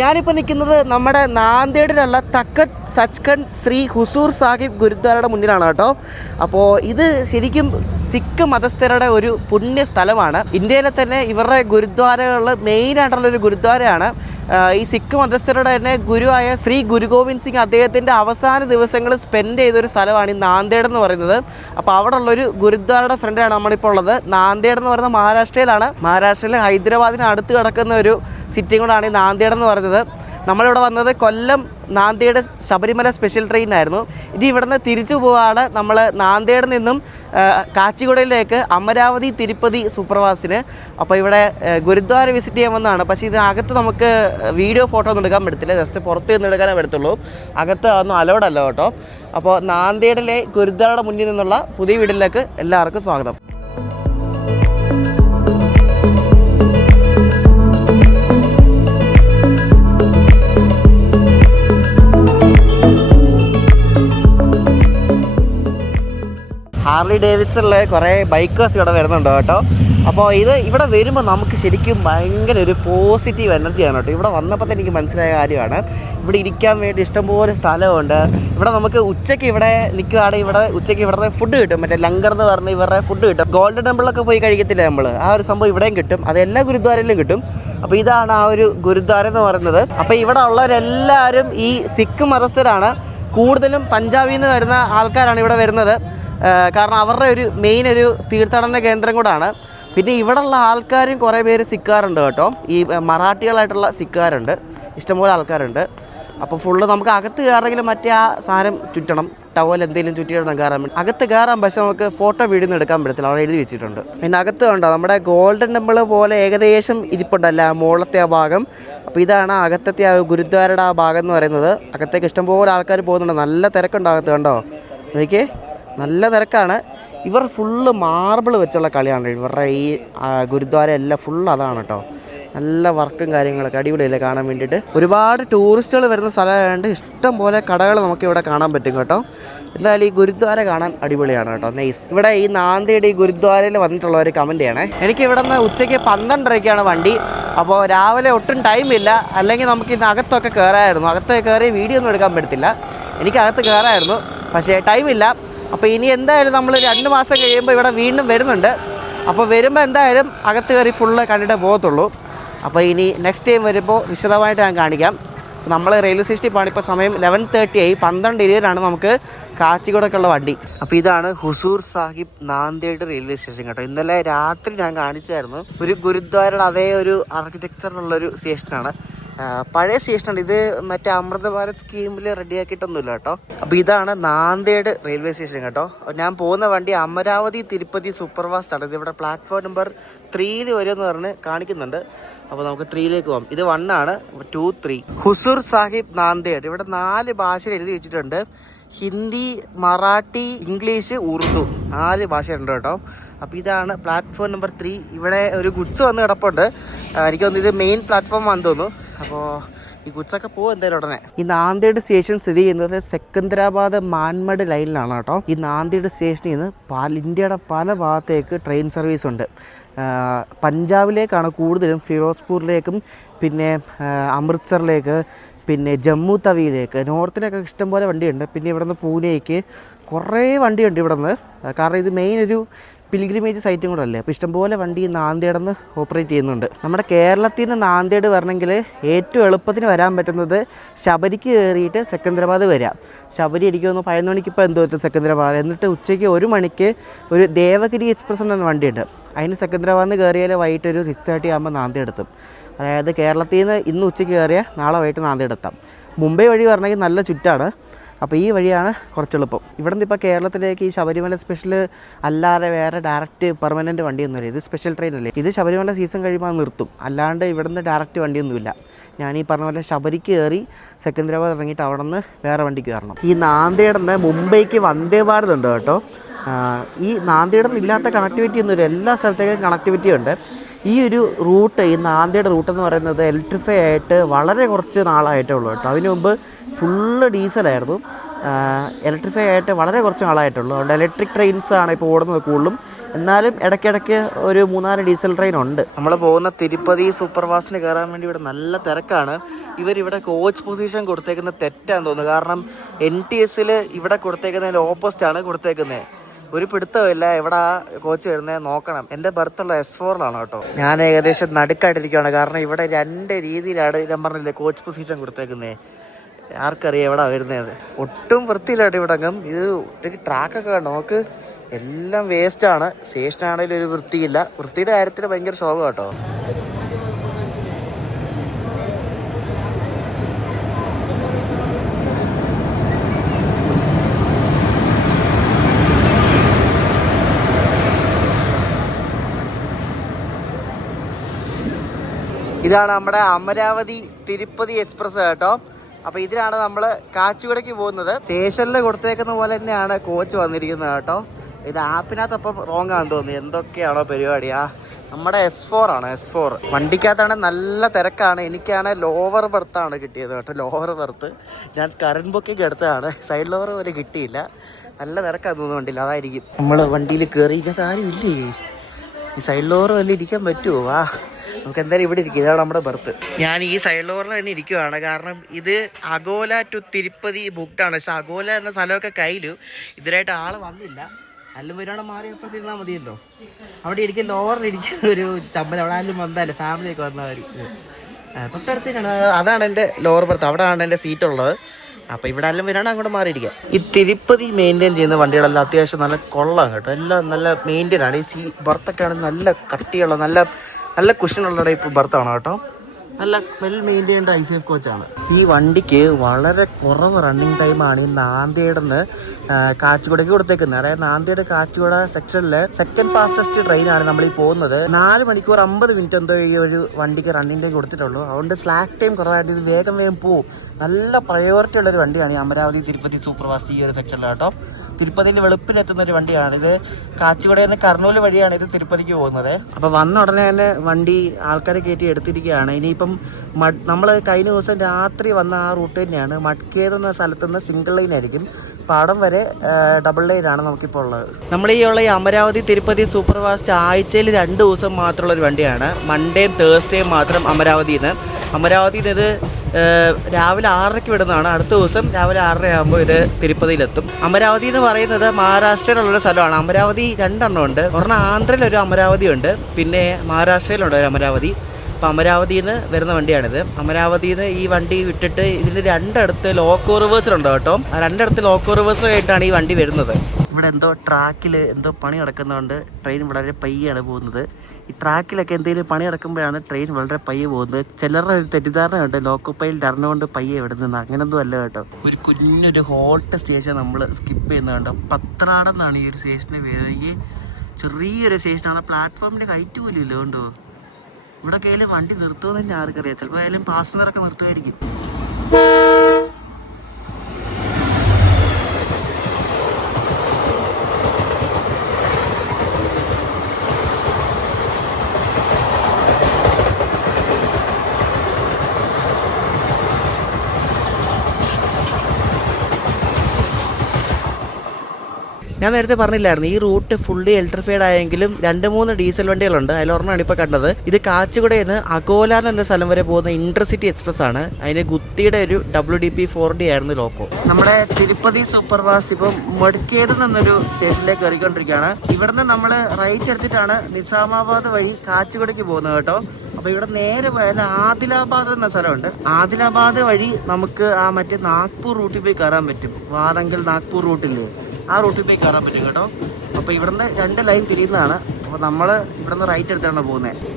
ഞാനിപ്പോൾ നിൽക്കുന്നത് നമ്മുടെ നാന്ദേടിലുള്ള തഖത് സച്ഖൻഡ് ശ്രീ ഹുസൂർ സാഹിബ് ഗുരുദ്വാരയുടെ മുന്നിലാണ് കേട്ടോ. അപ്പോൾ ഇത് ശരിക്കും സിഖ് മതസ്ഥരുടെ ഒരു പുണ്യ സ്ഥലമാണ്. ഇന്ത്യയിലെ തന്നെ ഇവരുടെ ഗുരുദ്വാരകളിൽ മെയിനായിട്ടുള്ളൊരു ഗുരുദ്വാരയാണ്. ഈ സിഖ് മതസ്ഥരുടെ തന്നെ ഗുരുവായ ശ്രീ ഗുരു ഗോവിന്ദ് സിംഗ് അദ്ദേഹത്തിൻ്റെ അവസാന ദിവസങ്ങൾ സ്പെൻഡ് ചെയ്തൊരു സ്ഥലമാണ് ഈ നാന്ദേഡ് എന്ന് പറയുന്നത്. അപ്പോൾ അവിടെ ഉള്ളൊരു ഗുരുദ്വാരയുടെ ഫ്രണ്ടിലാണ് നമ്മളിപ്പോൾ ഉള്ളത്. നാന്ദേഡ് എന്ന് പറയുന്നത് മഹാരാഷ്ട്രയിലാണ്. മഹാരാഷ്ട്രയിലെ ഹൈദരാബാദിന് അടുത്ത് കിടക്കുന്ന ഒരു സിറ്റി കൂടാണ് ഈ നാന്ദേഡ് എന്ന് പറയുന്നത്. നമ്മളിവിടെ വന്നത് കൊല്ലം നാന്ദേഡ് ശബരിമല സ്പെഷ്യൽ ട്രെയിനായിരുന്നു. ഇനി ഇവിടുന്ന് തിരിച്ചു പോവാണ് നമ്മൾ നാന്ദേഡിൽ നിന്നും കാച്ചിഗുഡയിലേക്ക് അമരാവതി തിരുപ്പതി സൂപ്പർഫാസ്റ്റിന്. അപ്പോൾ ഇവിടെ ഗുരുദ്വാര വിസിറ്റ് ചെയ്യാൻ വന്നതാണ്. പക്ഷേ ഇതിനകത്ത് നമുക്ക് വീഡിയോ ഫോട്ടോ ഒന്നും എടുക്കാൻ പറ്റത്തില്ല, ജസ്റ്റ് പുറത്ത് നിന്ന് എടുക്കാനേ പറ്റത്തുള്ളൂ. അകത്ത് ഒന്നും അലൗഡ് അല്ല കേട്ടോ. അപ്പോൾ നാന്ദേഡിലെ ഗുരുദ്വാരയുടെ മുന്നിൽ നിന്നുള്ള പുതിയ വീഡിയോയിലേക്ക് എല്ലാവർക്കും സ്വാഗതം. ഹാർലി ഡേവിഡ്സണിലെ കുറേ ബൈക്കേഴ്സ് ഇവിടെ വരുന്നുണ്ട് കേട്ടോ. അപ്പോൾ ഇവിടെ വരുമ്പോൾ നമുക്ക് ശരിക്കും ഭയങ്കര ഒരു പോസിറ്റീവ് എനർജിയാണ് കേട്ടോ. ഇവിടെ വന്നപ്പോൾ തന്നെ എനിക്ക് മനസ്സിലായ കാര്യമാണ്, ഇവിടെ ഇരിക്കാൻ വേണ്ടി ഇഷ്ടംപോലെ സ്ഥലമുണ്ട്. ഇവിടെ നമുക്ക് ഉച്ചയ്ക്ക് ഇവിടെ നിൽക്കുകയാണെങ്കിൽ ഇവിടെ ഉച്ചയ്ക്ക് ഇവരുടെ ഫുഡ് കിട്ടും. മറ്റേ ലങ്കർ എന്ന് പറഞ്ഞ് ഇവരുടെ ഫുഡ് കിട്ടും. ഗോൾഡൻ ടെമ്പിളൊക്കെ പോയി കഴിക്കത്തില്ല നമ്മൾ, ആ ഒരു സംഭവം ഇവിടെയും കിട്ടും. അത് എല്ലാ ഗുരുദ്വാരയിലും കിട്ടും. അപ്പോൾ ഇതാണ് ആ ഒരു ഗുരുദ്വാര എന്ന് പറയുന്നത്. അപ്പോൾ ഇവിടെ ഉള്ളവരെല്ലാവരും ഈ സിഖ് മതസ്ഥരാണ്. കൂടുതലും പഞ്ചാബിൽ നിന്ന് വരുന്ന ആൾക്കാരാണ് ഇവിടെ വരുന്നത്. കാരണം അവരുടെ ഒരു മെയിൻ ഒരു തീർത്ഥാടന കേന്ദ്രം കൂടാണ്. പിന്നെ ഇവിടെയുള്ള ആൾക്കാരും കുറേ പേര് സിഖുകാരുണ്ട് കേട്ടോ. ഈ മറാഠികളായിട്ടുള്ള സിഖുകാരുണ്ട്, ഇഷ്ടംപോലെ ആൾക്കാരുണ്ട്. അപ്പോൾ ഫുള്ള് നമുക്ക് അകത്ത് കയറെങ്കിലും മറ്റേ ആ സാധനം ചുറ്റണം, ടവൽ എന്തെങ്കിലും ചുറ്റിയിടണം കയറാൻ വേണ്ടി. അകത്ത് കയറാൻ പക്ഷേ നമുക്ക് ഫോട്ടോ വീഡിയോ ഒന്നും എടുക്കാൻ പറ്റത്തില്ല, അവിടെ എഴുതി വെച്ചിട്ടുണ്ട്. പിന്നെ അകത്ത് കണ്ടോ നമ്മുടെ ഗോൾഡൻ ടെമ്പിൾ പോലെ ഏകദേശം ഇരിപ്പുണ്ടല്ല മുകളിലത്തെ ആ ഭാഗം. അപ്പോൾ ഇതാണ് അകത്തത്തെ ആ ഗുരുദ്വാരയുടെ ആ ഭാഗം എന്ന് പറയുന്നത്. അകത്തേക്ക് ഇഷ്ടംപോലെ ആൾക്കാർ പോകുന്നുണ്ട്, നല്ല തിരക്കുണ്ട് അകത്ത് കണ്ടോ. നോക്കിയേ, നല്ല തിരക്കാണ്. ഇവർ ഫുള്ള് മാർബിൾ വെച്ചുള്ള കളിയാണ് ഇവരുടെ ഈ ഗുരുദ്വാര എല്ലാം ഫുള്ള് അതാണ് കേട്ടോ. നല്ല വർക്കും കാര്യങ്ങളൊക്കെ അടിപൊളിയല്ലേ കാണാൻ വേണ്ടിയിട്ട്. ഒരുപാട് ടൂറിസ്റ്റുകൾ വരുന്ന സ്ഥലമായതുകൊണ്ട് ഇഷ്ടം പോലെ കടകൾ നമുക്കിവിടെ കാണാൻ പറ്റും കേട്ടോ. എന്തായാലും ഈ ഗുരുദ്വാര കാണാൻ അടിപൊളിയാണ് കേട്ടോ, നൈസ്. ഇവിടെ ഈ നാന്ദേഡ് ഈ ഗുരുദ്വാരയിൽ വന്നിട്ടുള്ളവർ കമൻറ്റ് ചെയ്യണേ. എനിക്ക് ഇവിടെ നിന്ന് ഉച്ചയ്ക്ക് 12:30ക്കാണ് വണ്ടി. അപ്പോൾ രാവിലെ ഒട്ടും ടൈമില്ല, അല്ലെങ്കിൽ നമുക്ക് ഇന്ന് അകത്തൊക്കെ കയറായിരുന്നു. അകത്തൊക്കെ കയറി വീഡിയോ ഒന്നും എടുക്കാൻ പറ്റത്തില്ല. എനിക്ക് അകത്ത് കയറായിരുന്നു, പക്ഷേ ടൈമില്ല. അപ്പോൾ ഇനി എന്തായാലും നമ്മൾ 2 മാസം കഴിയുമ്പോൾ ഇവിടെ വീണ്ടും വരുന്നുണ്ട്. അപ്പോൾ വരുമ്പോൾ എന്തായാലും അകത്ത് കയറി ഫുള്ള് കണ്ടിട്ടേ പോകത്തുള്ളൂ. അപ്പോൾ ഇനി നെക്സ്റ്റ് ടൈം വരുമ്പോൾ വിശദമായിട്ട് ഞാൻ കാണിക്കാം. നമ്മൾ റെയിൽവേ സ്റ്റേഷനിൽ പോകണം. ഇപ്പോൾ സമയം 11:30 ആയി. 12:20 നമുക്ക് കാച്ചിഗുഡക്കുള്ള വണ്ടി. അപ്പോൾ ഇതാണ് ഹുസൂർ സാഹിബ് നാന്ദേഡ് റെയിൽവേ സ്റ്റേഷൻ കേട്ടോ. ഇന്നലെ രാത്രി ഞാൻ കാണിച്ചായിരുന്നു. ഒരു ഗുരുദ്വാരയുടെ അതേ ഒരു ആർക്കിടെക്ചറിലുള്ളൊരു സ്റ്റേഷനാണ്, പഴയ സ്റ്റേഷനാണ്. ഇത് മറ്റേ അമൃത ഭാരത് സ്കീമിൽ റെഡിയാക്കിയിട്ടൊന്നുമില്ല കേട്ടോ. അപ്പോൾ ഇതാണ് നാന്ദേഡ് റെയിൽവേ സ്റ്റേഷൻ കേട്ടോ. ഞാൻ പോകുന്ന വണ്ടി അമരാവതി തിരുപ്പതി സൂപ്പർഫാസ്റ്റ് ആണ്. ഇതിവിടെ പ്ലാറ്റ്ഫോം നമ്പർ 3 വരുമെന്ന് പറഞ്ഞ് കാണിക്കുന്നുണ്ട്. അപ്പോൾ നമുക്ക് 3ലേക്ക് പോകാം. ഇത് 1 ആണ്, 2, 3. ഹുസൂർ സാഹിബ് നാന്ദേഡ്. ഇവിടെ 4 ഭാഷയിൽ എഴുതി വെച്ചിട്ടുണ്ട്. ഹിന്ദി, മറാഠി, ഇംഗ്ലീഷ്, ഉറുദു, 4 ഭാഷയുണ്ട് കേട്ടോ. അപ്പോൾ ഇതാണ് പ്ലാറ്റ്ഫോം നമ്പർ 3. ഇവിടെ ഒരു ഗുഡ്സ് വന്ന് കിടപ്പുണ്ട്. എനിക്ക് തോന്നുന്നു ഇത് മെയിൻ പ്ലാറ്റ്ഫോം ആണെന്ന് തോന്നുന്നു. അപ്പോൾ ഈ ഗുഡ്സൊക്കെ പോകും എന്തായാലും ഉടനെ. ഈ നാന്ദേഡ് സ്റ്റേഷൻ സ്ഥിതി ചെയ്യുന്നത് സെക്കന്ദരാബാദ് മാൻമഡ് ലൈനിലാണ് കേട്ടോ. ഈ നാന്ദേഡ് സ്റ്റേഷനിൽ നിന്ന് ഇന്ത്യയുടെ പല ഭാഗത്തേക്ക് ട്രെയിൻ സർവീസ് ഉണ്ട്. പഞ്ചാബിലേക്കാണ് കൂടുതലും, ഫിറോസ്പൂരിലേക്കും പിന്നെ അമൃത്സറിലേക്ക്, പിന്നെ ജമ്മു തവിയിലേക്ക്, നോർത്തിലേക്ക് ഇഷ്ടംപോലെ വണ്ടിയുണ്ട്. പിന്നെ ഇവിടെ നിന്ന് പൂനെക്ക് കുറേ വണ്ടിയുണ്ട് ഇവിടെ നിന്ന്. കാരണം ഇത് മെയിൻ ഒരു പിൽഗ്രിമേജ് സൈറ്റും കൂടെ അല്ലേ. അപ്പോൾ ഇഷ്ടംപോലെ വണ്ടി നാന്ദേഡിൽ നിന്ന് ഓപ്പറേറ്റ് ചെയ്യുന്നുണ്ട്. നമ്മുടെ കേരളത്തിൽ നിന്ന് നാന്ദേഡ് വരണമെങ്കിൽ ഏറ്റവും എളുപ്പത്തിന് വരാൻ പറ്റുന്നത് ശബരിക്ക് കയറിയിട്ട് സെക്കന്ദരാബാദ് വരാം. ശബരി എനിക്ക് തോന്നുന്നു 11 മണിക്ക് ഇപ്പോൾ എന്തോ എത്തും സെക്കന്ദരാബാദ്. എന്നിട്ട് ഉച്ചയ്ക്ക് 1 മണിക്ക് ഒരു ദേവഗിരി എക്സ്പ്രസ് എന്ന വണ്ടിയുണ്ട്. അതിന് സെക്കന്ദരാബാദിൽ നിന്ന് കയറിയാൽ വൈകിട്ട് ഒരു 6:30 ആകുമ്പോൾ നാന്ദേഡ് എത്തും. അതായത് കേരളത്തിൽ നിന്ന് ഇന്ന് ഉച്ചയ്ക്ക് കയറിയാൽ നാളെ വൈകിട്ട് നാന്ദേഡ് എത്താം. മുംബൈ വഴി വരണമെങ്കിൽ നല്ല ചുറ്റാണ്. അപ്പോൾ ഈ വഴിയാണ് കുറച്ച് എളുപ്പം. ഇവിടെ നിന്ന് ഇപ്പോൾ കേരളത്തിലേക്ക് ഈ ശബരിമല സ്പെഷ്യൽ അല്ലാതെ വേറെ ഡയറക്റ്റ് പെർമനൻറ്റ് വണ്ടിയൊന്നുമില്ല. ഇത് സ്പെഷ്യൽ ട്രെയിനല്ലേ. ഇത് ശബരിമല സീസൺ കഴിയുമ്പോൾ നിർത്തും, അല്ലാണ്ട് ഇവിടെ നിന്ന് ഡയറക്റ്റ് വണ്ടിയൊന്നുമില്ല. ഞാൻ ഈ പറഞ്ഞ പോലെ ശബരിക്ക് കയറി സെക്കന്ദരാബാദ് ഇറങ്ങിയിട്ട് അവിടെ നിന്ന് വേറെ വണ്ടിക്ക് കയറണം. ഈ നാന്ദേഡിൽ നിന്ന് മുംബൈക്ക് വന്ദേ ഭാരത് ഉണ്ട് കേട്ടോ. ഈ നാന്ദേഡിൽ നിന്ന് ഇല്ലാത്ത കണക്ടിവിറ്റി ഒന്നുമില്ല, എല്ലാ സ്ഥലത്തേക്കും കണക്ടിവിറ്റി ഉണ്ട്. ഈ ഒരു റൂട്ട്, ഈ നാന്ദേഡ് റൂട്ടെന്ന് പറയുന്നത് ഇലക്ട്രിഫൈ ആയിട്ട് വളരെ കുറച്ച് നാളായിട്ടേ ഉള്ളൂ കേട്ടോ. അതിനു മുമ്പ് ഫുള്ള് ഡീസലായിരുന്നു. ഇലക്ട്രിഫൈ ആയിട്ട് വളരെ കുറച്ച് നാളായിട്ടുള്ളൂ. അതുകൊണ്ട് ഇലക്ട്രിക് ട്രെയിൻസാണ് ഇപ്പോൾ ഓടുന്നത് കൂടുതലും. എന്നാലും ഇടയ്ക്കിടയ്ക്ക് ഒരു 3-4 ഡീസൽ ട്രെയിൻ ഉണ്ട്. നമ്മൾ പോകുന്ന തിരുപ്പതി സൂപ്പർ ഫാസ്റ്റിന് കയറാൻ വേണ്ടി ഇവിടെ നല്ല തിരക്കാണ്. ഇവരിവിടെ കോച്ച് പൊസിഷൻ കൊടുത്തേക്കുന്ന തെറ്റാന്ന് തോന്നുന്നു. കാരണം NTSൽ ഇവിടെ കൊടുത്തേക്കുന്നതിന് ഓപ്പോസിറ്റാണ് കൊടുത്തേക്കുന്നത്. ഒരു പിടുത്തമില്ല എവിടെ കോച്ച് വരുന്നത് നോക്കണം. എൻ്റെ ബർത്തുള്ള S4ലാണ് കേട്ടോ. ഞാൻ ഏകദേശം നടുക്കായിട്ടിരിക്കുകയാണ്. കാരണം ഇവിടെ 2 രീതിയിലാണ് ഞാൻ പറഞ്ഞില്ലേ കോച്ച് പൊസിഷൻ കൊടുത്തേക്കുന്നത്. ആർക്കറിയാം എവിടെ വരുന്നത്. ഒട്ടും വൃത്തിയില്ലായിട്ട് ഇവിടെങ്ങും. ഇത് ട്രാക്കൊക്കെ കണ്ടോ നോക്ക്, എല്ലാം വേസ്റ്റാണ്. സ്റ്റേഷനാണെങ്കിലും ഒരു വൃത്തിയില്ല. വൃത്തിയുടെ കാര്യത്തിൽ ഭയങ്കര ശോകം കേട്ടോ. ഇതാണ് നമ്മുടെ അമരാവതി തിരുപ്പതി എക്സ്പ്രസ് കേട്ടോ. അപ്പോൾ ഇതിലാണ് നമ്മൾ കാച്ചിഗുഡയ്ക്ക് പോകുന്നത്. സ്റ്റേഷനിൽ കൊടുത്തേക്കുന്ന പോലെ തന്നെയാണ് കോച്ച് വന്നിരിക്കുന്നത് കേട്ടോ. ഇത് ആപ്പിനകത്തപ്പം റോങ് ആണെന്ന് തോന്നുന്നു. എന്തൊക്കെയാണോ പരിപാടിയാ. നമ്മുടെ S4 ആണ്. S4 വണ്ടിക്കകത്താണ് നല്ല തിരക്കാണ്. എനിക്കാണ് ലോവർ ബർത്താണ് കിട്ടിയത് കേട്ടോ. ലോവർ ബർത്ത് ഞാൻ കറണ്ട് ബുക്കിംഗ് എടുത്തതാണ്. സൈഡ് ലോവർ പോലെ കിട്ടിയില്ല. നല്ല തിരക്കാന്ന് തോന്നുന്നു വണ്ടിയിൽ. അതായിരിക്കും നമ്മൾ വണ്ടിയിൽ കയറിയിരിക്കാത്ത ആരും ഇല്ലേ. ഈ സൈഡ് ലോവർ വല്ല ഇരിക്കാൻ പറ്റുമോ? വാ നമുക്ക് എന്തായാലും ഇവിടെ ഇരിക്കും. ഇതാണ് നമ്മുടെ ബർത്ത്. ഞാൻ ഈ സൈഡ് ലോവറിൽ തന്നെ ഇരിക്കുവാണ്. കാരണം ഇത് അഗോല ടു തിരുപ്പതി ബുക്ക്ഡാണ്. പക്ഷെ അഗോല എന്ന സ്ഥലമൊക്കെ കയ്യിൽ ഇതിനായിട്ട് ആൾ വന്നില്ല. അല്ലും വരുവാണ് മാറി അപ്പുറത്തിരുന്നാൽ മതിയല്ലോ. അവിടെ ഇരിക്കും ലോവറിൽ ഇരിക്കുന്ന ഒരു ചമ്മൽ. അവിടെ ആരും വന്നാലേ ഫാമിലിയൊക്കെ വന്നവർ തൊട്ടടുത്തേക്കാണ്. അതാണ് എൻ്റെ ലോവർ ബർത്ത്. അവിടെയാണ് എൻ്റെ സീറ്റ് ഉള്ളത്. അപ്പോൾ ഇവിടെ എല്ലാം വരാണ് അങ്ങോട്ട് മാറിയിരിക്കുക. ഈ തിരുപ്പതി മെയിൻറ്റെയിൻ ചെയ്യുന്ന വണ്ടികളെല്ലാം അത്യാവശ്യം നല്ല കൊള്ളാം കേട്ടോ. എല്ലാം നല്ല മെയിൻറ്റെയിൻ ആണ്. ഈ ബർത്തൊക്കെ ആണെങ്കിൽ നല്ല കട്ടിയുള്ള നല്ല കുഷനുള്ള ടൈപ്പ് ബർത്താണ് കേട്ടോ. നല്ല വെൽ മെയിൻറ്റെയിൻഡ് ICF കോച്ചാണ്. ഈ വണ്ടിക്ക് വളരെ കുറവ് റണ്ണിങ് ടൈമാണ് ഈ നാന്ദേഡ് നിന്ന് കാച്ചിഗുഡയ്ക്ക് കൊടുത്തേക്കുന്നത്. അതായത് നാന്ദേഡ് കാച്ചിഗുഡ സെക്ഷനിലെ സെക്കൻഡ് ഫാസ്റ്റസ്റ്റ് ട്രെയിനാണ് നമ്മളീ പോകുന്നത്. 4 മണിക്കൂർ 50 മിനിറ്റ് എന്തോ ഈ ഒരു വണ്ടിക്ക് റണ്ണിങ് ടൈം കൊടുത്തിട്ടുള്ളൂ. അതുകൊണ്ട് സ്ലാക്ക് ടൈം കുറവായിട്ട് ഇത് വേഗം പോവും. നല്ല പ്രയോറിറ്റി ഉള്ളൊരു വണ്ടിയാണ് ഈ അമരാവതി തിരുപ്പതി സൂപ്പർ ഫാസ്റ്റ് ഈ ഒരു സെക്ഷനിൽ കേട്ടോ. തിരുപ്പതിയിൽ വെളുപ്പിലെത്തുന്ന ഒരു വണ്ടിയാണ് ഇത്. കാച്ചിഗുഡയിൽ നിന്ന് കർണൂൽ വഴിയാണ് ഇത് തിരുപ്പതിക്ക് പോകുന്നത്. അപ്പോൾ വന്ന ഉടനെ തന്നെ വണ്ടി ആൾക്കാരെ കയറ്റി എടുത്തിരിക്കുകയാണ്. ഇനിയിപ്പം നമ്മൾ കഴിഞ്ഞ ദിവസം രാത്രി വന്ന ആ റൂട്ട് തന്നെയാണ്. മഡ്കേത് എന്ന സ്ഥലത്തുനിന്ന് സിംഗിൾ ലൈൻ ആയിരിക്കും. പാടം വരെ ഡബിൾ ലൈനാണ് നമുക്കിപ്പോൾ ഉള്ളത്. നമ്മൾ ഈ അമരാവതി തിരുപ്പതി സൂപ്പർ ഫാസ്റ്റ് ആഴ്ചയിൽ 2 ദിവസം മാത്രമുള്ളൊരു വണ്ടിയാണ്. മൺഡേയും തേഴ്സ്ഡേയും മാത്രം അമരാവതിയിൽ നിന്ന് ഇത് രാവിലെ 6:30 വിടുന്നതാണ്. അടുത്ത ദിവസം രാവിലെ 6:30 ആകുമ്പോൾ ഇത് തിരുപ്പതിയിലെത്തും. അമരാവതി എന്ന് പറയുന്നത് മഹാരാഷ്ട്രയിലുള്ളൊരു സ്ഥലമാണ്. അമരാവതി 2 എണ്ണം ഉണ്ട്. ഒരെണ്ണം ആന്ധ്രയിലൊരു അമരാവതി ഉണ്ട്, പിന്നെ മഹാരാഷ്ട്രയിലുണ്ട് ഒരു അമരാവതി. അപ്പോൾ അമരാവതിയിൽ നിന്ന് വരുന്ന വണ്ടിയാണിത്. അമരാവതിയിൽ നിന്ന് ഈ വണ്ടി വിട്ടിട്ട് ഇതിന് 2 ലോക്കോ റിവേഴ്സിലുണ്ട് കേട്ടോ. 2 ലോക്കോ റിവേഴ്സിലായിട്ടാണ് ഈ വണ്ടി വരുന്നത്. ഇവിടെ എന്തോ ട്രാക്കിൽ എന്തോ പണി നടക്കുന്നതുകൊണ്ട് ട്രെയിൻ വളരെ പയ്യാണ് പോകുന്നത്. ഈ ട്രാക്കിലൊക്കെ എന്തെങ്കിലും പണി നടക്കുമ്പോഴാണ് ട്രെയിൻ വളരെ പയ്യെ പോകുന്നത്. ചിലരുടെ ഒരു തെറ്റിദ്ധാരണ ഉണ്ട് ലോക്കോ പൈൽ ടർന്നുകൊണ്ട് പയ്യെ വിടുന്നത്. അങ്ങനൊന്നും അല്ല കേട്ടോ. ഒരു കുഞ്ഞൊരു ഹോൾട്ട് സ്റ്റേഷൻ നമ്മൾ സ്കിപ്പ് ചെയ്യുന്നുണ്ട്. പത്രാടെന്നാണ് ഈ ഒരു സ്റ്റേഷന് പേര്. ഈ ചെറിയൊരു സ്റ്റേഷനാണ്. പ്ലാറ്റ്ഫോമിൻ്റെ ഹൈറ്റ് പോലും ഇല്ല കേട്ടോ. ഇവിടെ കയ്യിലും വണ്ടി നിർത്തുമെന്ന് തന്നെ ആർക്കറിയാം. ചിലപ്പോൾ ആയാലും പാസഞ്ചറൊക്കെ നിർത്തുമായിരിക്കും. ഞാൻ നേരത്തെ പറഞ്ഞില്ലായിരുന്നു ഈ റൂട്ട് ഫുള്ളി ഇലക്ട്രിഫൈഡ് ആയെങ്കിലും 2-3 ഡീസൽ വണ്ടികളുണ്ട്. അതിലൊരെണ്ണമാണ് ഇപ്പോൾ കണ്ടത്. ഇത് കാച്ചിഗുഡയിൽ നിന്ന് അഗോല എന്ന സ്ഥലം വരെ പോകുന്ന ഇന്റർസിറ്റി എക്സ്പ്രസ് ആണ്. അതിന് ഗുത്തിയുടെ ഒരു WDP-4D ആയിരുന്നു ലോക്കോ. നമ്മുടെ തിരുപ്പതി സൂപ്പർ ഫാസ്റ്റ് ഇപ്പോൾ മഡ്കേത് എന്നൊരു സ്റ്റേഷനിലേക്ക് കയറിക്കൊണ്ടിരിക്കുകയാണ്. ഇവിടുന്ന് നമ്മൾ റൈറ്റ് എടുത്തിട്ടാണ് നിസാമാബാദ് വഴി കാച്ചിഗുഡയ്ക്ക് പോകുന്നത് കേട്ടോ. അപ്പോൾ ഇവിടെ നേരെ പോയാൽ ആദിലാബാദ് എന്ന സ്ഥലമുണ്ട്. ആദിലാബാദ് വഴി നമുക്ക് ആ മറ്റേ നാഗ്പൂർ റൂട്ടിൽ പോയി കയറാൻ പറ്റും. വാറങ്കൽ നാഗ്പൂർ റൂട്ടിൽ ആ റൂട്ടിൽ പോയി കയറാൻ പറ്റും കേട്ടോ. അപ്പോൾ ഇവിടുന്ന് 2 ലൈൻ തിരിയുന്നതാണ്. അപ്പോൾ നമ്മൾ ഇവിടുന്ന് റൈറ്റ് എടുത്താണ് പോകുന്നത്.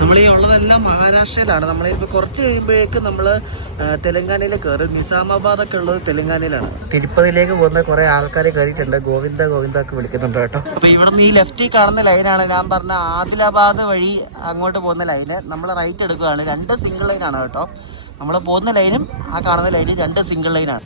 നമ്മൾ ഈ ഉള്ളതെല്ലാം മഹാരാഷ്ട്രയിലാണ്. നമ്മളിപ്പോൾ കുറച്ച് കഴിയുമ്പോഴേക്കും നമ്മൾ തെലങ്കാനയിൽ കയറും. നിസാമാബാദൊക്കെ ഉള്ളത് തെലങ്കാനയിലാണ്. തിരുപ്പതിയിലേക്ക് പോകുന്ന കുറേ ആൾക്കാരെ കയറിയിട്ടുണ്ട്. ഗോവിന്ദ ഒക്കെ വിളിക്കുന്നുണ്ട് കേട്ടോ. അപ്പോൾ ഇവിടെ നിന്ന് ഈ ലെഫ്റ്റിൽ കാണുന്ന ലൈനാണ് ഞാൻ പറഞ്ഞ ആദിലാബാദ് വഴി അങ്ങോട്ട് പോകുന്ന ലൈന്. നമ്മൾ റൈറ്റ് എടുക്കുകയാണ്. 2 സിംഗിൾ ലൈനാണ് കേട്ടോ. നമ്മൾ പോകുന്ന ലൈനും ആ കാണുന്ന ലൈനും 2 സിംഗിൾ ലൈനാണ്.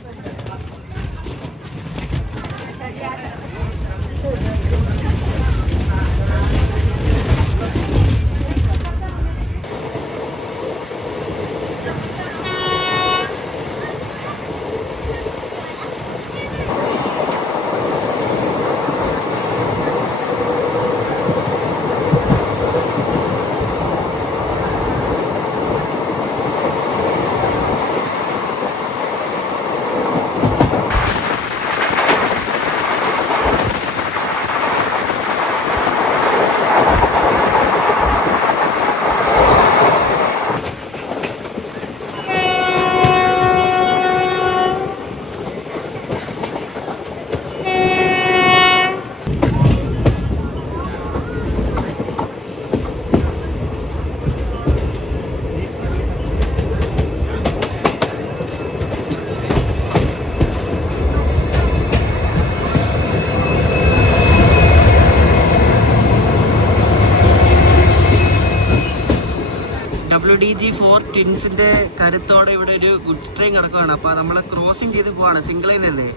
ടിൻസിന്റെ കരുത്തോടെ ഇവിടെ ഒരു ഗുഡ് ട്രെയിൻ കിടക്കുകയാണ്. അപ്പോൾ നമ്മൾ ക്രോസിംഗ് ചെയ്ത് പോവാണ്. സിംഗിൾ ലൈനല്ലേ,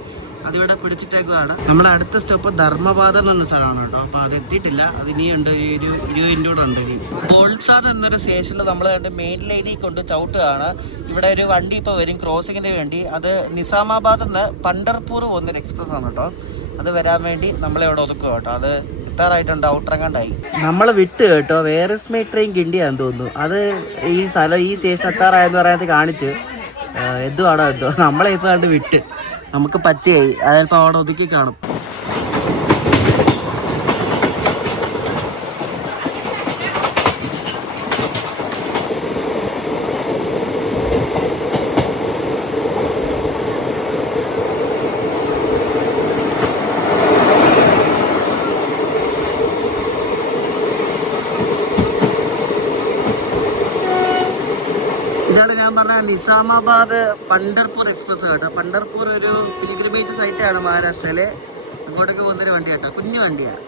അതിവിടെ പിടിച്ചിട്ടേക്കുവാണ്. നമ്മുടെ അടുത്ത സ്റ്റോപ്പ് ധർമ്മപാത എന്ന് പറഞ്ഞ സ്ഥലമാണ് കേട്ടോ. അപ്പോൾ അത് എത്തിയിട്ടില്ല, അത് ഇനിയുണ്ട്, ഒരു 20 മിനിറ്റ് കൂടെ ഉണ്ട്. ഇനി ബോൾസാർ എന്നൊരു സ്റ്റേഷനിൽ നമ്മൾ കണ്ട് മെയിൻ ലൈനിൽ കൊണ്ട് ചവിട്ടുകയാണ്. ഇവിടെ ഒരു വണ്ടി ഇപ്പോൾ വരും ക്രോസിങ്ങിന് വേണ്ടി. അത് നിസാമാബാദിൽ നിന്ന് പണ്ടർപൂർ പോകുന്നൊരു എക്സ്പ്രസ് ആണ് കേട്ടോ. അത് വരാൻ വേണ്ടി നമ്മളിവിടെ ഒതുക്കുക കേട്ടോ. അത് എത്താറായിട്ടുണ്ട്, ഔട്ടറങ്ങാണ്ടായി. നമ്മൾ വിട്ട് കേട്ടോ, വേറെ മൈ ട്രെയിൻ കിണ്ടിയാന്ന് തോന്നുന്നു. അത് ഈ സ്ഥലം ഈ സ്റ്റേഷൻ എത്താറായെന്ന് പറയാൻ കാണിച്ച് എന്തുവാണോ എന്തോ നമ്മളെ ഇപ്പോൾ കണ്ട് വിട്ട് നമുക്ക് പച്ചയായി. അത് ചിലപ്പോൾ അവിടെ ഒതുക്കി കാണും. ഇതാണ് ഞാൻ പറഞ്ഞ നിസാമാബാദ് പണ്ടർപൂർ എക്സ്പ്രസ് കേട്ടോ. പണ്ടർപൂർ ഒരു പിൽഗ്രിമേജ് സൈറ്റാണ് മഹാരാഷ്ട്രയിലെ. അങ്ങോട്ടൊക്കെ പോകുന്നൊരു വണ്ടി കേട്ടോ, കുഞ്ഞു വണ്ടിയാണ്.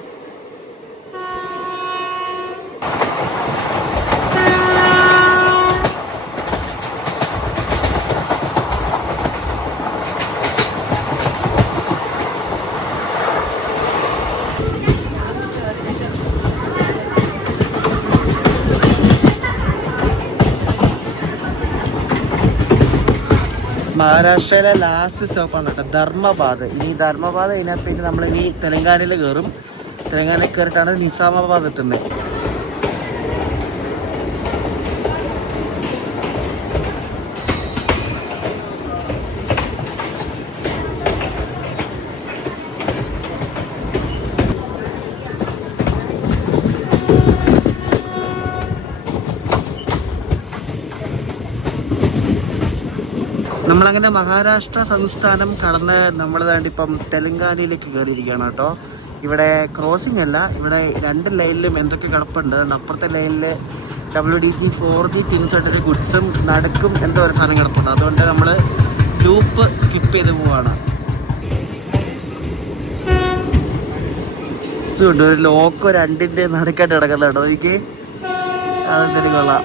മഹാരാഷ്ട്രയിലെ ലാസ്റ്റ് സ്റ്റോപ്പാണ് കേട്ടോ ധർമ്മപാദ്. ഇനി ധർമ്മപാദ കഴിഞ്ഞാൽ പിന്നെ നമ്മളിനി തെലങ്കാനയിൽ കയറും. തെലങ്കാനയിൽ കയറിയിട്ടാണ് നിസാമാബാദ് എത്തുന്നത്. നമ്മളങ്ങനെ മഹാരാഷ്ട്ര സംസ്ഥാനം കടന്ന് നമ്മൾ ഇപ്പം തെലങ്കാനയിലേക്ക് കയറിയിരിക്കുകയാണ് കേട്ടോ. ഇവിടെ ക്രോസിംഗ് അല്ല, ഇവിടെ 2 ലൈനിലും എന്തൊക്കെ കിടപ്പുണ്ട്. അപ്പുറത്തെ ലൈനിൽ WDG 4G ടിൻസായിട്ടൊരു ഗുഡ്സും നടക്കും എന്തോ ഒരു സാധനം കിടപ്പുണ്ട്. അതുകൊണ്ട് നമ്മൾ ലൂപ്പ് സ്കിപ്പ് ചെയ്ത് പോവാണ്. ഇതുകൊണ്ട് ഒരു ലോക്കോ 2ൻ്റെ നടുക്കായിട്ട് കിടക്കുന്നുണ്ടോ എനിക്ക്, അതെന്തൊരു കൊള്ളാം.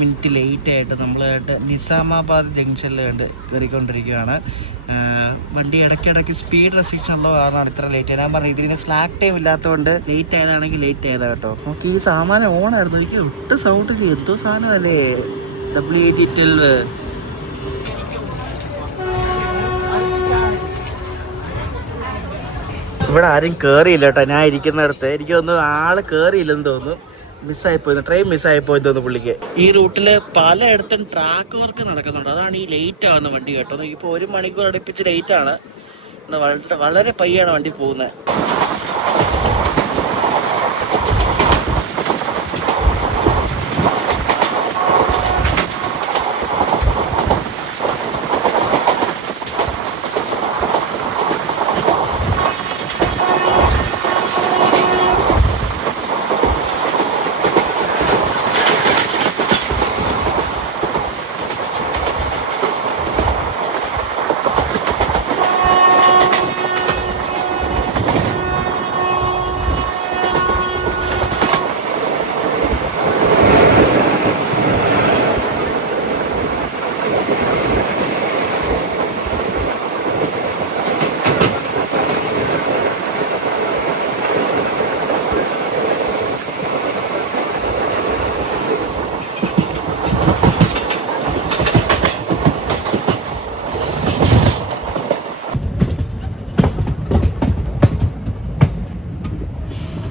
മിനിറ്റ് ലേറ്റ് ആയിട്ട് നമ്മൾ നിസാമാബാദ് ജംഗ്ഷനിൽ കയറിക്കൊണ്ടിരിക്കുകയാണ്. വണ്ടി ഇടയ്ക്കിടയ്ക്ക് സ്പീഡ് റെസ്ട്രിക്ഷൻ ഉള്ള കാരണമാണ് ഇത്ര ലേറ്റ് ആയത്. ഞാൻ പറഞ്ഞു ഇതിന് സ്ലാക്ക് ടൈം ഇല്ലാത്തതുകൊണ്ട് ലേറ്റ് ആയതാണെങ്കിൽ ലേറ്റ് ആയതാ കേട്ടോ. നമുക്ക് ഈ സാമാനം ഓണായിരുന്നു, എനിക്ക് ഒട്ടും സൗണ്ടില്ല. എന്തോ സാധനമല്ലേ WAG 12. ഇവിടെ ആരും കയറിയില്ല കേട്ടോ. ഞാൻ ഇരിക്കുന്നിടത്ത് എനിക്ക് തോന്നുന്നു ആള് കയറിയില്ലെന്ന് തോന്നുന്നു. മിസ്സായിപ്പോയി, ട്രെയിൻ മിസ്സായിപ്പോയി തോന്നുന്നു പുള്ളിക്ക്. ഈ റൂട്ടിൽ പലയിടത്തും ട്രാക്ക് വർക്ക് നടക്കുന്നുണ്ട്, അതാണ് ഈ ലേറ്റ് ആവുന്ന വണ്ടി കേട്ടോ. ഇപ്പോൾ 1 മണിക്കൂർ അടുപ്പിച്ച് ലേറ്റ് ആണ്, വളരെ പയ്യാണ് വണ്ടി പോകുന്നത്.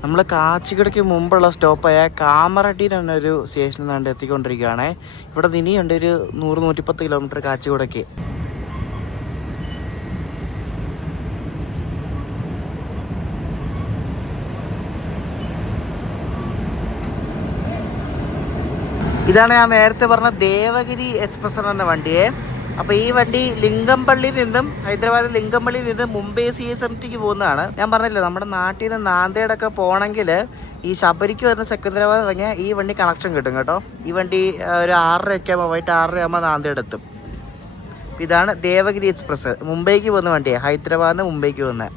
നമ്മൾ കാച്ചിക്കടയ്ക്ക് മുമ്പുള്ള സ്റ്റോപ്പായ കാമറട്ടി എന്നൊരു സ്റ്റേഷനിൽ നിന്നാണ്ട് എത്തിക്കൊണ്ടിരിക്കുകയാണ്. ഇവിടെ ഇനിയുണ്ട് ഒരു 100-110 കിലോമീറ്റർ കാച്ചിക്കടയ്ക്ക്. ഇതാണ് ഞാൻ നേരത്തെ പറഞ്ഞ ദേവഗിരി എക്സ്പ്രസ് എന്ന വണ്ടിയെ. അപ്പോൾ ഈ വണ്ടി ലിംഗംപള്ളിയിൽ നിന്നും, ഹൈദരാബാദ് ലിംഗംപള്ളിയിൽ നിന്നും മുംബൈ CSMTക്ക് പോകുന്നതാണ്. ഞാൻ പറഞ്ഞില്ല, നമ്മുടെ നാട്ടിൽ നിന്ന് നാന്ദേടൊക്കെ പോകണമെങ്കിൽ ഈ ശബരിക്ക് വരുന്ന സെക്കന്ദരാബാദ് ഇറങ്ങിയാൽ ഈ വണ്ടി കണക്ഷൻ കിട്ടും കേട്ടോ. ഈ വണ്ടി ഒരു 6:30 ആകുമ്പോൾ, വൈകിട്ട് 6:30 ആകുമ്പോൾ നാന്ദേട് എത്തും. ഇതാണ് ദേവഗിരി എക്സ്പ്രസ്, മുംബൈക്ക് പോകുന്ന വണ്ടിയാണ്, ഹൈദരാബാദിൽ നിന്ന് മുംബൈക്ക് പോകുന്നത്.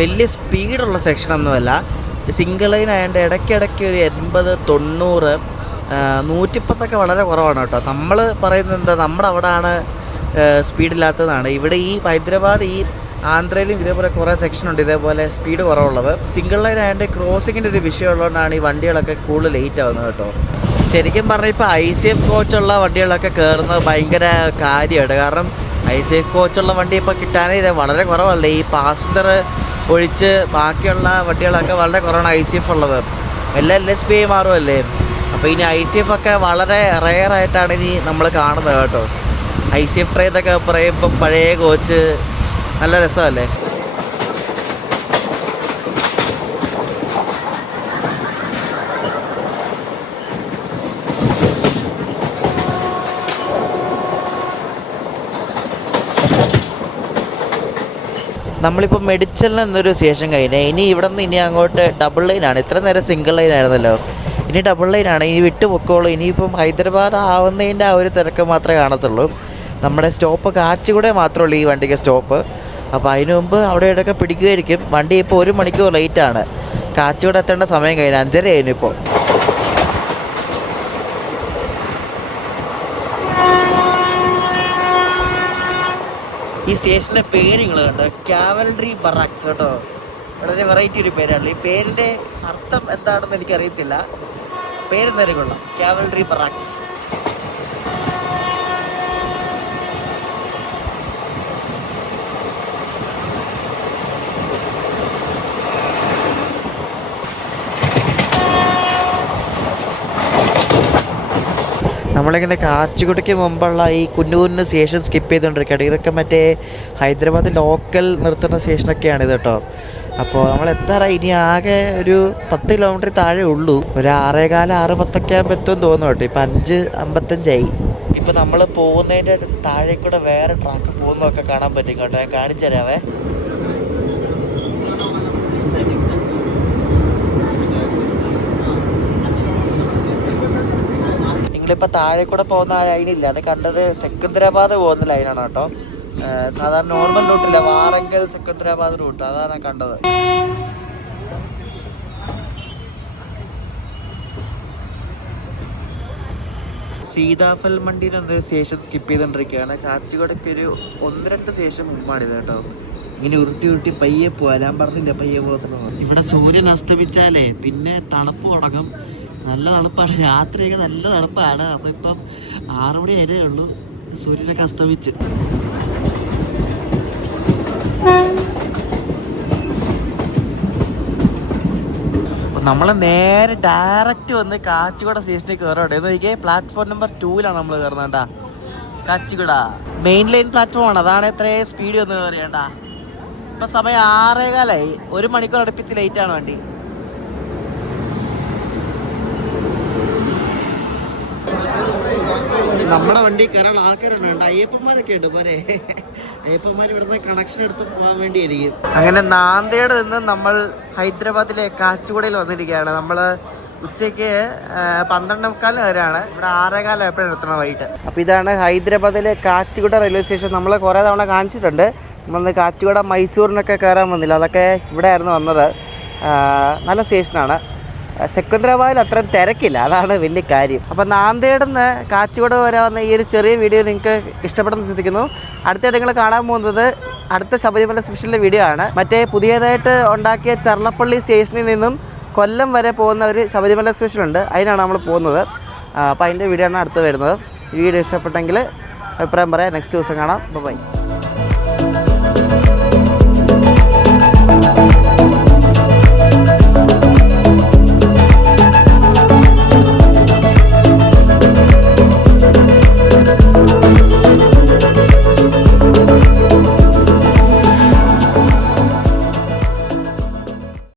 വലിയ സ്പീഡുള്ള സെക്ഷനൊന്നുമല്ല, സിംഗിൾ ലൈൻ ആയതുകൊണ്ട് ഇടയ്ക്കിടയ്ക്ക് ഒരു 80-90 110 വളരെ കുറവാണ് കേട്ടോ. നമ്മൾ പറയുന്നത് നമ്മുടെ അവിടെയാണ് സ്പീഡില്ലാത്തതാണ്. ഇവിടെ ഈ ഹൈദരാബാദ്, ഈ ആന്ധ്രയിലും ഇതേപോലെ കുറേ സെക്ഷനുണ്ട് ഇതേപോലെ സ്പീഡ് കുറവുള്ളത്. സിംഗിൾ ലൈൻ ആയതുകൊണ്ട് ക്രോസിങ്ങിൻ്റെ ഒരു വിഷയമുള്ളതുകൊണ്ടാണ് ഈ വണ്ടികളൊക്കെ കൂടുതൽ ലേറ്റ് ആവുന്നത് കേട്ടോ. ശരിക്കും പറഞ്ഞാൽ ഇപ്പോൾ ICF കോച്ചുള്ള വണ്ടികളൊക്കെ കയറുന്നത് ഭയങ്കര കാര്യമാണ്. കാരണം ICF കോച്ചുള്ള വണ്ടി ഇപ്പോൾ കിട്ടാനേ വളരെ കുറവല്ലേ. ഈ പാസഞ്ചർ ഒഴിച്ച് ബാക്കിയുള്ള വണ്ടികളൊക്കെ വളരെ കുറവാണ് ICF ഉള്ളത്. എല്ലാം LSPI മാറുമല്ലേ. അപ്പോൾ ഇനി ICF ഒക്കെ വളരെ റെയറായിട്ടാണ് ഇനി നമ്മൾ കാണുന്നത് കേട്ടോ. ICF ട്രെയിൻ എന്നൊക്കെ പറയുമ്പോൾ പഴയ കോച്ച് നല്ല രസമല്ലേ. നമ്മളിപ്പോൾ മെഡിച്ചലിൽ നിന്നൊരു സ്റ്റേഷൻ കഴിഞ്ഞാൽ ഇനി ഇവിടെ നിന്ന് ഇനി അങ്ങോട്ട് ഡബിൾ ലൈനാണ്. ഇത്ര നേരം സിംഗിൾ ലൈൻ ആയിരുന്നല്ലോ, ഇനി ഡബിൾ ലൈനാണ്. ഇനി വിട്ടു പൊക്കോളൂ. ഇനിയിപ്പം ഹൈദരാബാദ് ആവുന്നതിൻ്റെ ആ ഒരു തിരക്ക് മാത്രമേ കാണത്തുള്ളൂ. നമ്മുടെ സ്റ്റോപ്പ് കാച്ചിക്കൂടെ മാത്രമേ ഉള്ളൂ ഈ വണ്ടിക്ക് സ്റ്റോപ്പ്. അപ്പോൾ അതിന് മുമ്പ് അവിടെ ഇവിടെയൊക്കെ പിടിക്കുകയായിരിക്കും. വണ്ടി ഇപ്പോൾ 1 മണിക്കൂർ ലേറ്റാണ്. കാച്ചിക്കൂടെ എത്തേണ്ട സമയം കഴിഞ്ഞു, 5:30 ആയിരുന്നു ഇപ്പോൾ. ഈ സ്റ്റേഷൻ്റെ പേര് നിങ്ങൾ കണ്ടോ, കാവൽറി ബറാക്സ് കേട്ടോ. വളരെ വെറൈറ്റി ഒരു പേരാണ്. ഈ പേരിൻ്റെ അർത്ഥം എന്താണെന്ന് എനിക്കറിയത്തില്ല, പേരെന്തായാലും കൊള്ളാം, കാവൽറി ബറാക്സ്. നമ്മളിങ്ങനെ കാച്ചിക്കുടിക്ക് മുമ്പുള്ള ഈ കുഞ്ഞു സ്റ്റേഷൻ സ്കിപ്പ് ചെയ്തുകൊണ്ടിരിക്കുകയാണ്. ഇതൊക്കെ മറ്റേ ഹൈദരാബാദ് ലോക്കൽ നിർത്തുന്ന സ്റ്റേഷനൊക്കെയാണ് ഇത് കേട്ടോ. അപ്പോൾ നമ്മൾ എത്താറായി, ഇനി ആകെ ഒരു 10 കിലോമീറ്റർ താഴെ ഉള്ളൂ. ഒരു 6:15, 6:10 ആകുമ്പോൾ എത്തുമെന്ന് തോന്നുന്നു കേട്ടോ. ഇപ്പം 5:55. ഇപ്പോൾ നമ്മൾ പോകുന്നതിൻ്റെ താഴെ കൂടെ വേറെ ട്രാക്ക് പോകുന്നതൊക്കെ കാണാൻ പറ്റും കേട്ടോ. ഞാൻ കാണിച്ചു തരാവേ. നിങ്ങളിപ്പോൾ താഴെ കൂടെ പോകുന്ന ആ ലൈനില്ല, അത് കണ്ടത് സെക്കന്ദരാബാദ് പോകുന്ന ലൈനാണ് കേട്ടോ. സാധാരണ നോർമൽ റൂട്ടില്ല, വാറങ്കൽ സെക്കന്ദരാബാദ് റൂട്ട്, അതാണ് ഞാൻ കണ്ടത്. സീതാഫൽ മണ്ടിയിൽ ഒന്ന് സ്റ്റേഷൻ സ്കിപ്പ് ചെയ്തുകൊണ്ടിരിക്കുകയാണ്. കാച്ചിക്കോടൊക്കെ ഒരു 1-2 സ്റ്റേഷൻ മുമ്പാണിത് കേട്ടോ. ഇങ്ങനെ ഉരുട്ടി പയ്യെ പോവാ. ഞാൻ പറഞ്ഞില്ല പയ്യെ പോകത്തുള്ളൂ. ഇവിടെ സൂര്യൻ അസ്തമിച്ചാലേ പിന്നെ തണുപ്പ് തുടങ്ങും. നല്ല തണുപ്പാണ്, രാത്രിയൊക്കെ നല്ല തണുപ്പാണ്. അപ്പോൾ ഇപ്പം 6 മണി ആയതേ ഉള്ളൂ, സൂര്യനൊക്കെ അസ്തമിച്ച്. നമ്മൾ നേരെ ഡയറക്റ്റ് വന്ന് കാച്ചിക്കുട സ്റ്റേഷനിൽ കയറോട്ടെ. എന്ന് നോക്കിയേ, പ്ലാറ്റ്ഫോം നമ്പർ 2 നമ്മൾ കയറുന്നത് കേട്ടാ. കാച്ചിക്കുട മെയിൻ ലൈൻ പ്ലാറ്റ്ഫോമാണ്, അതാണ് എത്രയും സ്പീഡ് വന്ന് കയറിയേണ്ട. ഇപ്പം സമയം 6:15, 1 മണിക്കൂർ അടുപ്പിച്ച് ലേറ്റാണ് വണ്ടി. നമ്മുടെ വണ്ടി കയറാൻ ആൾക്കാരുണ്ട്, അയ്യപ്പന്മാരൊക്കെ ഉണ്ട് പോരെ. അയ്യപ്പന്മാർ ഇവിടുന്ന് കണക്ഷൻ എടുത്ത് പോകാൻ വേണ്ടിയായിരിക്കും. അങ്ങനെ നാന്ദേഡ് നിന്ന് നമ്മൾ ഹൈദരാബാദിലെ കാച്ചിക്കുടയിൽ വന്നിരിക്കുകയാണ്. നമ്മൾ ഉച്ചയ്ക്ക് 12:15 വരെയാണ്, ഇവിടെ 6:15 എപ്പോഴും എത്തണം വൈകിട്ട്. അപ്പോൾ ഇതാണ് ഹൈദരാബാദിലെ കാച്ചിക്കുട റെയിൽവേ സ്റ്റേഷൻ. നമ്മൾ കുറേ തവണ കാണിച്ചിട്ടുണ്ട്. നമ്മളന്ന് കാച്ചിക്കുട മൈസൂരിനൊക്കെ കയറാൻ വന്നില്ല, അതൊക്കെ ഇവിടെ ആയിരുന്നു വന്നത്. നല്ല സ്റ്റേഷനാണ്. സെക്കന്ദരാബാദിൽ അത്രയും തിരക്കില്ല, അതാണ് വലിയ കാര്യം. അപ്പോൾ നാന്ദേഡിൽ നിന്ന് കാച്ചിക്കുട വരെ വന്ന ഈ ഒരു ചെറിയ വീഡിയോ നിങ്ങൾക്ക് ഇഷ്ടപ്പെടുന്ന ശ്രദ്ധിക്കുന്നു. അടുത്തായിട്ട് നിങ്ങൾ കാണാൻ പോകുന്നത് അടുത്ത ശബരിമല സ്പെഷ്യലിൻ്റെ വീഡിയോ ആണ്. മറ്റേ പുതിയതായിട്ട് ഉണ്ടാക്കിയ ചർലപ്പള്ളി സ്റ്റേഷനിൽ നിന്നും കൊല്ലം വരെ പോകുന്ന ഒരു ശബരിമല സ്പെഷ്യലുണ്ട്, അതിനാണ് നമ്മൾ പോകുന്നത്. അപ്പോൾ അതിൻ്റെ വീഡിയോ ആണ് അടുത്ത് വരുന്നത്. ഈ വീഡിയോ ഇഷ്ടപ്പെട്ടെങ്കിൽ അഭിപ്രായം പറയാം. നെക്സ്റ്റ് ദിവസം കാണാം. ബൈ.